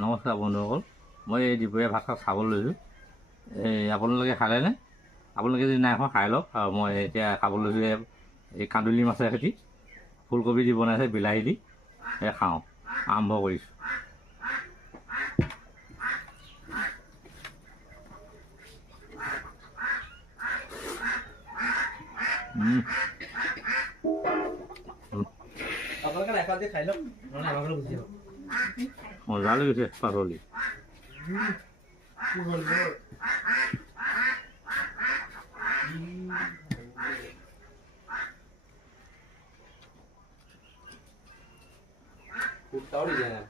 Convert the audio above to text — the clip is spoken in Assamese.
নমস্কাৰ বন্ধুসকল, মই এই দুপৰীয়া ভাত সাজ খাবলৈ লৈছোঁ। আপোনালোকে খালেনে? আপোনালোকে যদি নাই খোৱা খাই লওক। আৰু মই এতিয়া খাবলৈ লৈছোঁ এই কান্দুলি মাছেৰে সৈতে ফুলকবি দি বনাইছে, বিলাহী দি খাওঁ। আৰম্ভ কৰিছোঁ। মজা লাগিছে পাচলি। Putau di sana.